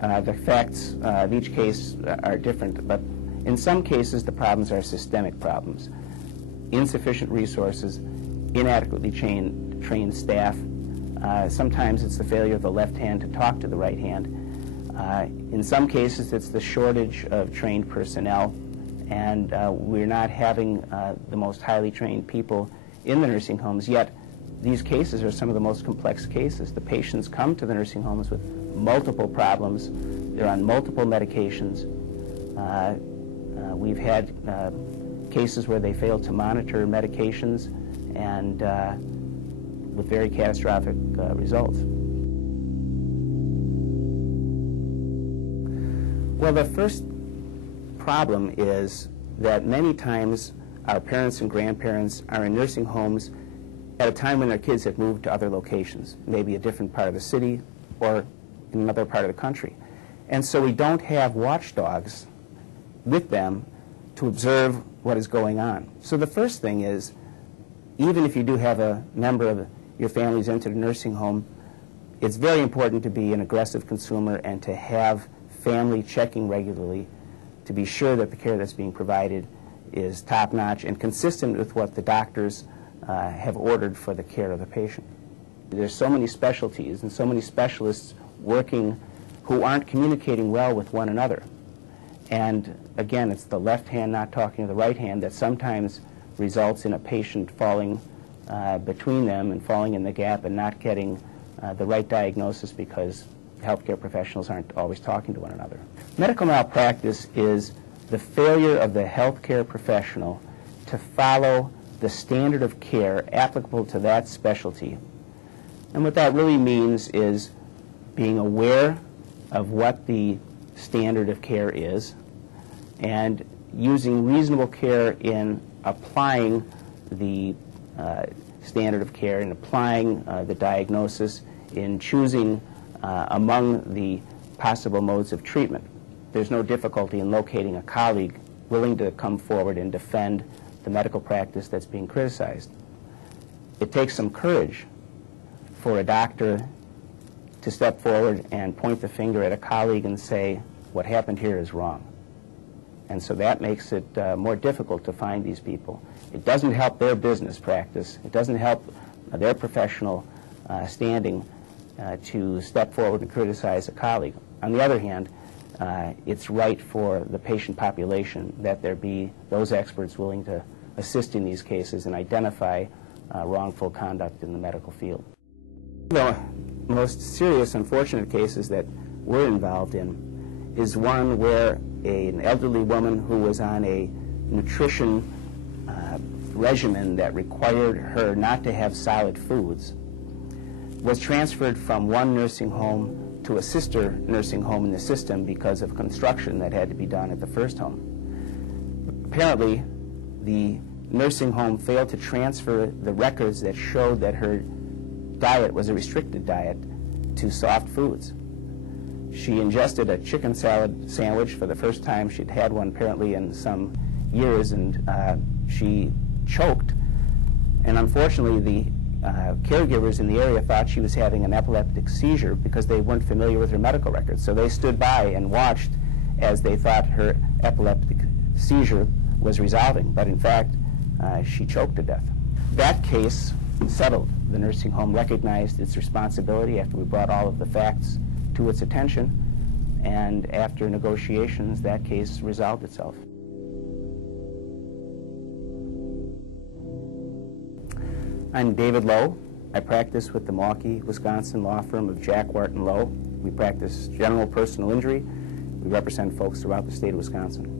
The facts of each case are different, but in some cases the problems are systemic problems. Insufficient resources, inadequately trained staff. Sometimes it's the failure of the left hand to talk to the right hand. In some cases it's the shortage of trained personnel, and we're not having the most highly trained people in the nursing homes, yet these cases are some of the most complex cases. The patients come to the nursing homes with multiple problems. They're on multiple medications. We've had cases where they failed to monitor medications and with very catastrophic results. Well, the first problem is that many times our parents and grandparents are in nursing homes at a time when their kids have moved to other locations, maybe a different part of the city or in another part of the country. And so we don't have watchdogs with them to observe what is going on. So the first thing is, even if you do have a member of your family's entered a nursing home, it's very important to be an aggressive consumer and to have family checking regularly to be sure that the care that's being provided is top-notch and consistent with what the doctors have ordered for the care of the patient. There's so many specialties and so many specialists working who aren't communicating well with one another. And again, it's the left hand not talking to the right hand that sometimes results in a patient falling between them and falling in the gap and not getting the right diagnosis because healthcare professionals aren't always talking to one another. Medical malpractice is the failure of the healthcare professional to follow the standard of care applicable to that specialty. And what that really means is being aware of what the standard of care is and using reasonable care in applying the standard of care, in applying the diagnosis, in choosing among the possible modes of treatment. There's no difficulty in locating a colleague willing to come forward and defend the medical practice that's being criticized. It takes some courage for a doctor to step forward and point the finger at a colleague and say, what happened here is wrong. And so that makes it more difficult to find these people. It doesn't help their business practice. It doesn't help their professional standing to step forward and criticize a colleague. On the other hand, it's right for the patient population that there be those experts willing to assist in these cases and identify wrongful conduct in the medical field. The most serious, unfortunate cases that we're involved in is one where an elderly woman who was on a nutrition regimen that required her not to have solid foods was transferred from one nursing home to a sister nursing home in the system because of construction that had to be done at the first home. Apparently, the nursing home failed to transfer the records that showed that her diet was a restricted diet to soft foods. She ingested a chicken salad sandwich for the first time. She'd had one apparently in some years, and she choked. And unfortunately, the caregivers in the area thought she was having an epileptic seizure because they weren't familiar with her medical records. So they stood by and watched as they thought her epileptic seizure was resolving. But in fact, she choked to death. That case settled. The nursing home recognized its responsibility after we brought all of the facts to its attention, and after negotiations, that case resolved itself. I'm David Lowe. I practice with the Milwaukee, Wisconsin law firm of Jacquart Lowe. We practice general personal injury. We represent folks throughout the state of Wisconsin.